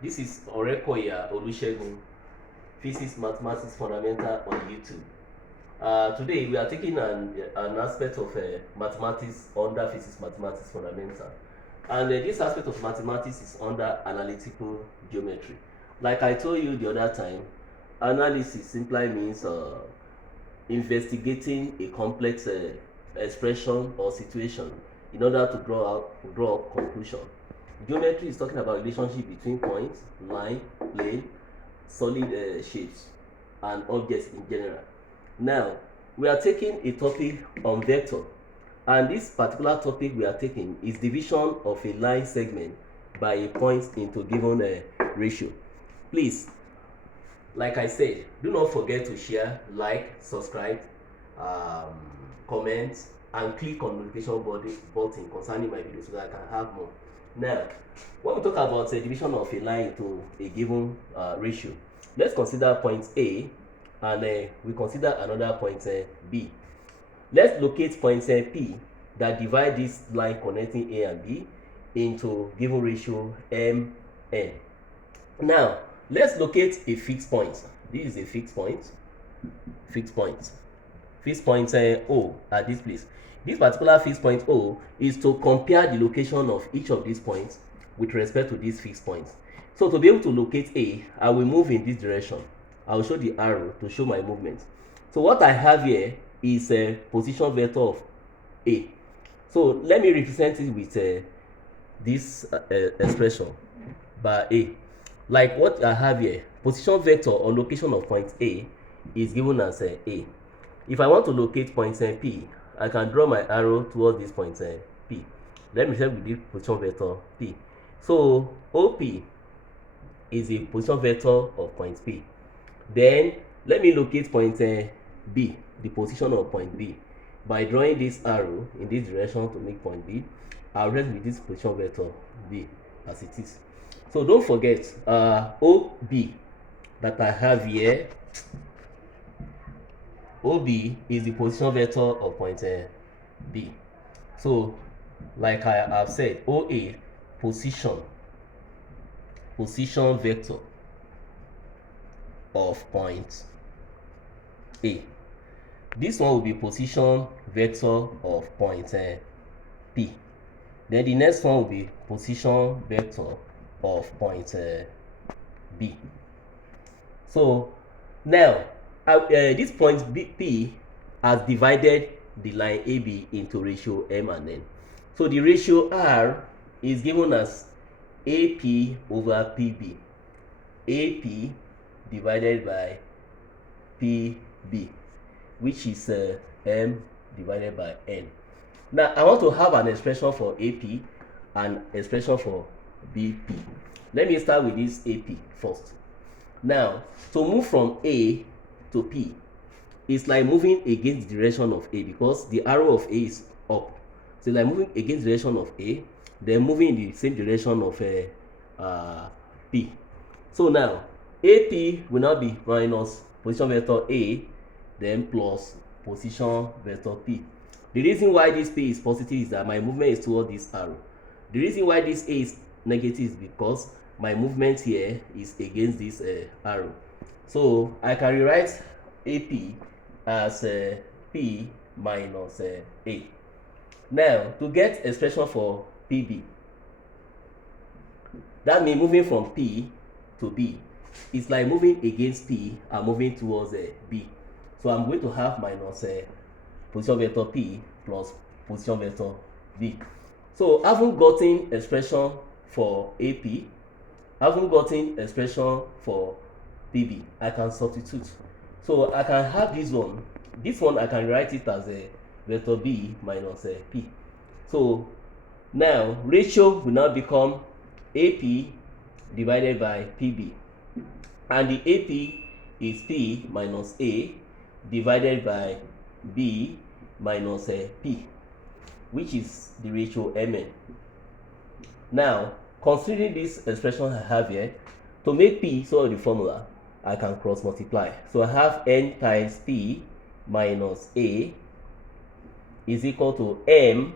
This is Orekoya Olusegun, Physics Mathematics Fundamental on YouTube. Today we are taking an aspect of mathematics under Physics Mathematics Fundamental. And this aspect of mathematics is under analytical geometry. Like I told you the other time, analysis simply means investigating a complex expression or situation in order to draw up conclusion. Geometry is talking about relationship between points, line, plane, solid shapes, and objects in general. Now, we are taking a topic on vector, and this particular topic we are taking is division of a line segment by a point into given ratio. Please, like I said, do not forget to share, like, subscribe, comment, and click on notification button concerning my video so that I can have more. Now, when we talk about the division of a line into a given ratio, let's consider point A, and we consider another point B. Let's locate point P that divide this line connecting A and B into given ratio mn. Now, let's locate a fixed point. This is a fixed point. Fixed point O at this place. This particular fixed point O is to compare the location of each of these points with respect to these fixed points. So to be able to locate A, I will move in this direction. I will show the arrow to show my movement. So what I have here is a position vector of A. So let me represent it with this expression by A. Like what I have here, position vector or location of point A is given as A. If I want to locate point P, I can draw my arrow towards this point P. Let me start with this position vector P. So OP is a position vector of point P. Then let me locate point B, the position of point B, by drawing this arrow in this direction to make point B. I'll rest with this position vector B as it is. So don't forget OB that I have here. OB is the position vector of point B. So, like I have said, OA position vector of point A. This one will be position vector of point P. Then the next one will be position vector of point B. So now this point P has divided the line AB into ratio M and N. So the ratio R is given as AP over PB. AP divided by PB, which is M divided by N. Now I want to have an expression for AP and expression for BP. Let me start with this AP first. Now, to move from A to P, it's like moving against the direction of A because the arrow of A is up. So like moving against the direction of A, then moving in the same direction of P. So now, AP will now be minus position vector A, then plus position vector P. The reason why this P is positive is that my movement is toward this arrow. The reason why this A is negative is because my movement here is against this arrow. So I can rewrite AP as P minus A. Now, to get expression for PB, that means moving from P to B. It's like moving against P and moving towards B. So I'm going to have minus position vector P plus position vector B. So having gotten expression for AP, having gotten expression for PB, I can substitute. So I can have this one. This one I can write it as a vector B minus P. So now ratio will now become AP divided by PB. And the AP is P minus A divided by B minus P, which is the ratio Mn. Now, considering this expression I have here, to make P solve the formula, I can cross multiply. So I have N times P minus A is equal to M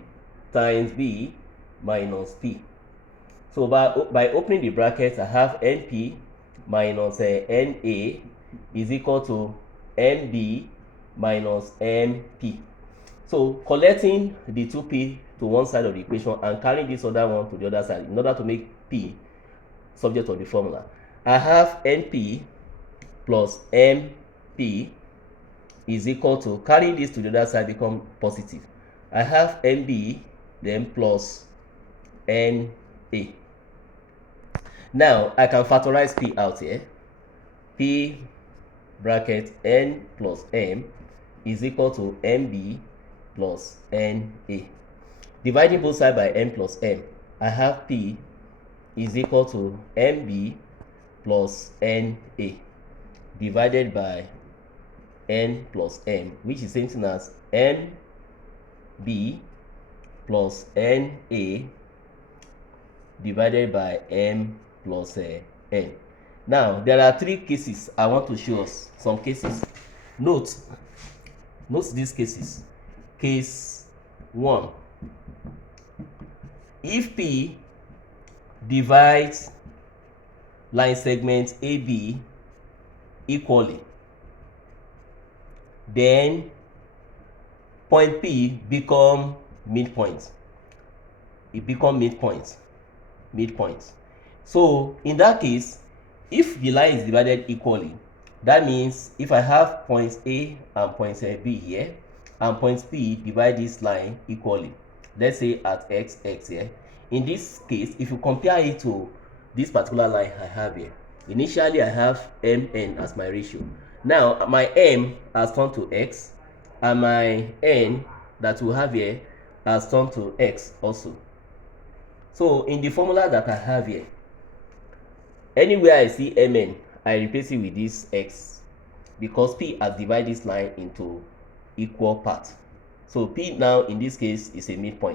times B minus P. So by opening the brackets, I have NP minus NA is equal to NB minus NP. So collecting the 2P to one side of the equation and carrying this other one to the other side in order to make P subject of the formula, I have NP plus MP is equal to, carrying this to the other side become positive. I have NB then plus NA. Now I can factorize P out here. P bracket N plus M is equal to NB plus NA. Dividing both sides by N plus M, I have P is equal to NB plus NA divided by N plus M, which is same thing as NB plus NA divided by M plus N. Now there are three cases I want to show us. Some cases. Note these cases. Case 1. If P divides line segment AB equally, then point P become midpoint. It become midpoint. So in that case, if the line is divided equally, that means if I have points A and points B here, and points P divide this line equally, let's say at x here. In this case, if you compare it to this particular line I have here, initially I have mn as my ratio. Now my m has turned to x, and my n that we have here has turned to x also. So in the formula that I have here, anywhere I see mn, I replace it with this x, because P has divided this line into equal parts. So P now in this case is a midpoint.